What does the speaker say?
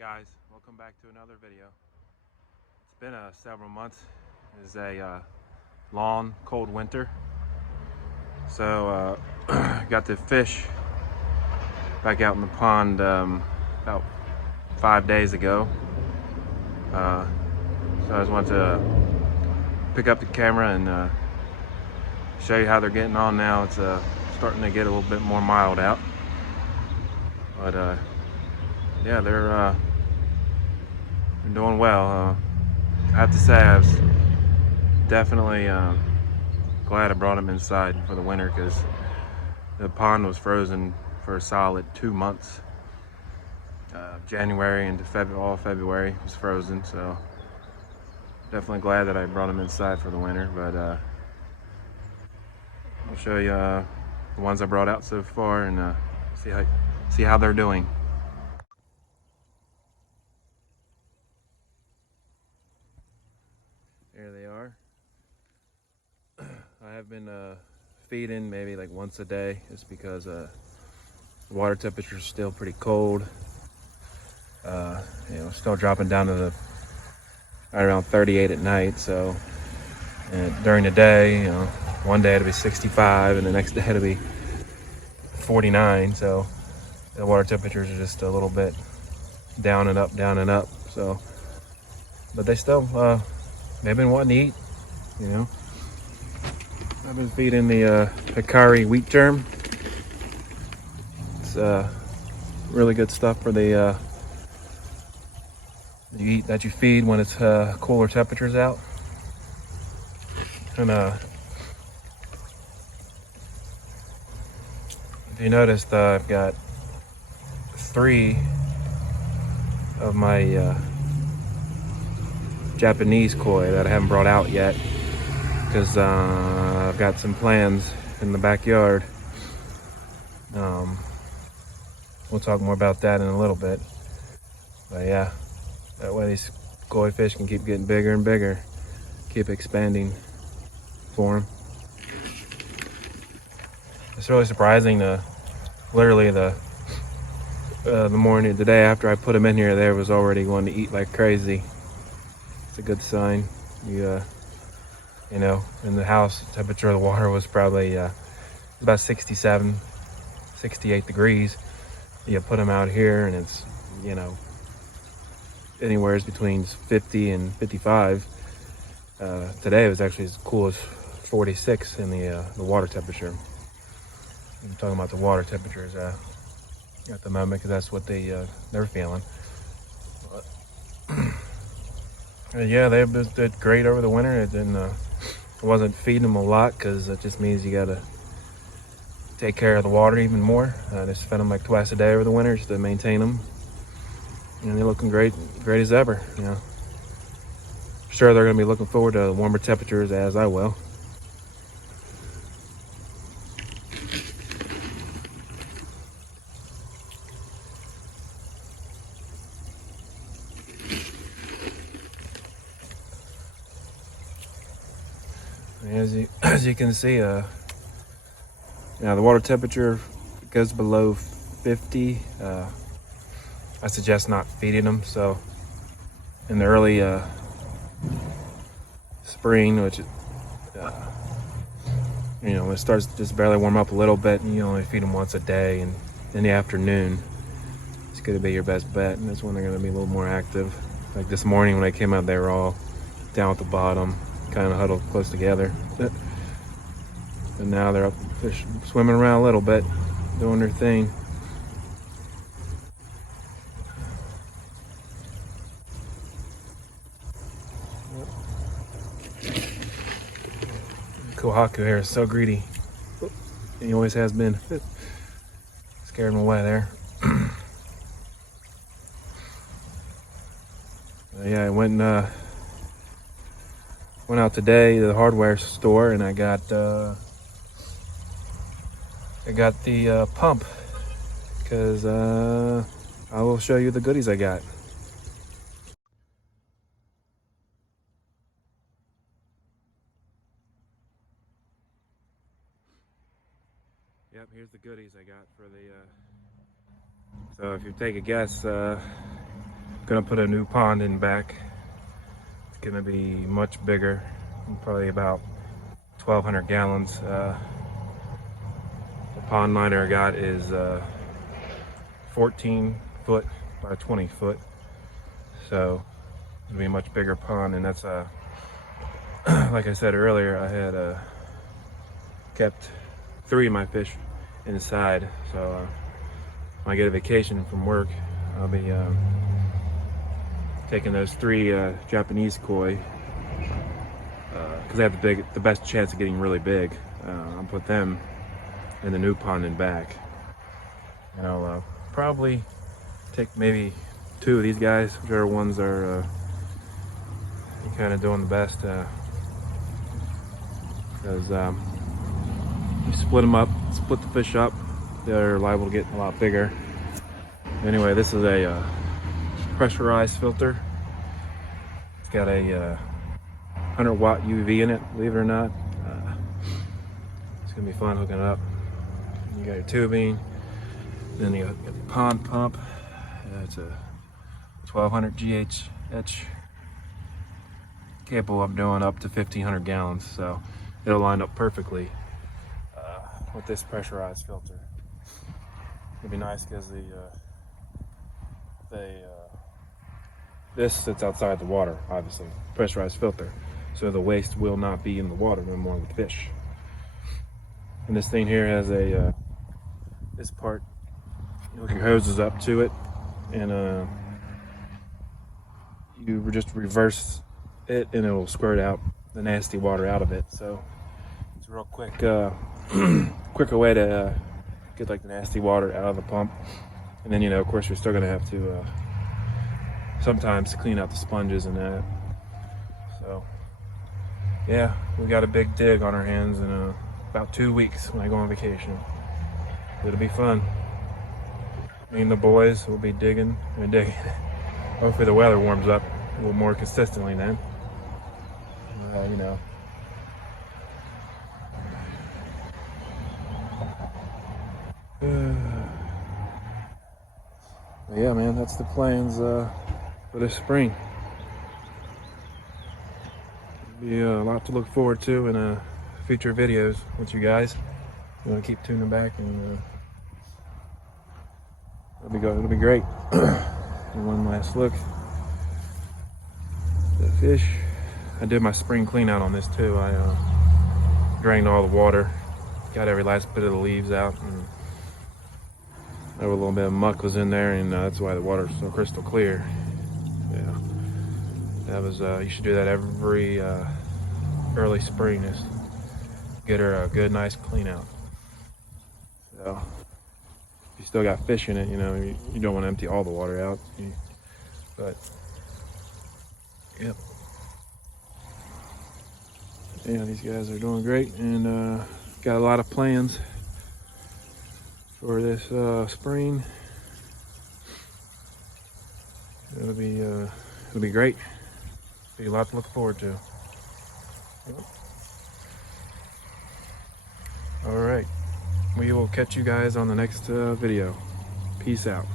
Guys, welcome back to another video. It's been several months. It's a long, cold winter. So got the fish back out in the pond about 5 days ago. So I just wanted to pick up the camera and show you how they're getting on now. It's starting to get a little bit more mild out. But yeah, they're doing well. I have to say I was definitely glad I brought them inside for the winter, because the pond was frozen for a solid 2 months. January into all February was frozen, so definitely glad that I brought them inside for the winter. But I'll show you the ones I brought out so far and see how they're doing. There they are. I have been feeding maybe like once a day, just because the water temperature is still pretty cold. Still dropping down to right around 38 at night. So during the day, one day it'll be 65 and the next day it'll be 49. So the water temperatures are just a little bit down and up, down and up. So, but they still, they've been wanting to eat, I've been feeding the Hikari wheat germ. It's really good stuff for the that you feed when it's cooler temperatures out. And if you noticed, I've got 3 of my Japanese koi that I haven't brought out yet, because I've got some plans in the backyard. We'll talk more about that in a little bit. But yeah, that way these koi fish can keep getting bigger and bigger, keep expanding for them. It's really surprising to literally the day after I put them in here, they was already going to eat like crazy. It's a good sign. In the house, the temperature of the water was probably about 67, 68 degrees. You put them out here and it's, anywhere between 50 and 55. Today it was actually as cool as 46 in the water temperature. I'm talking about the water temperatures at the moment, because that's what they're feeling. But yeah, they did great over the winter. I wasn't feeding them a lot, because it just means you gotta take care of the water even more. I just fed them like twice a day over the winter just to maintain them. And they're looking great as ever. Sure, they're gonna be looking forward to warmer temperatures, as I will. As you can see, the water temperature goes below 50. I suggest not feeding them. So in the early spring, which when it starts to just barely warm up a little bit, and you only feed them once a day, and in the afternoon, it's going to be your best bet, and that's when they're going to be a little more active. Like this morning when I came out, they were all down at the bottom, kind of huddled close together. And now they're up fish swimming around a little bit, doing their thing. Kohaku here is so greedy. He always has been. Scared him away there. Yeah, I went out today to the hardware store, and I got the pump, because I will show you the goodies I got. Yep, here's the goodies I got for the so if you take a guess, Gonna put a new pond in back. It's gonna be much bigger, probably about 1,200 gallons. The pond liner I got is 14 foot by 20 foot. So it'll be a much bigger pond, and that's like I said earlier, I had kept 3 of my fish inside. So when I get a vacation from work, I'll be taking those 3 Japanese koi because they have the best chance of getting really big. I'll put them in the new pond and back, and I'll probably take maybe 2 of these guys, whichever ones are kind of doing the best, because you split them up, split the fish up, they're liable to get a lot bigger. Anyway, this is a pressurized filter. It's got a 100 watt UV in it, believe it or not. It's gonna be fun hooking it up. You got your tubing, then you got the pond pump. It's a 1200 GHH, capable of doing up to 1,500 gallons, so it'll line up perfectly with this pressurized filter. It'd be nice because this sits outside the water, obviously, pressurized filter, so the waste will not be in the water no more with fish. And this thing here has a this part, you hook your hoses up to it, and you just reverse it, and it'll squirt out the nasty water out of it. So it's a real quick quicker way to get like the nasty water out of the pump. And then, you know, of course, you're still gonna have to sometimes clean out the sponges and that. So yeah, we got a big dig on our hands in about 2 weeks when I go on vacation. It'll be fun. Me and the boys will be digging and digging. Hopefully the weather warms up a little more consistently then. You know. Yeah, man, that's the plans for this spring. Be a lot to look forward to in future videos with you guys. You want to keep tuning back, and it'll be great. And one last look at the fish. I did my spring clean out on this too. I drained all the water, got every last bit of the leaves out, and a little bit of muck was in there, and that's why the water's so crystal clear. Yeah, that was you should do that every early spring, is get her a good nice clean out. So if you still got fish in it, you know, you don't want to empty all the water out, but yep. Yeah, these guys are doing great, and got a lot of plans for this spring. It'll be great. Be a lot to look forward to. Yep. All right, we will catch you guys on the next video. Peace out.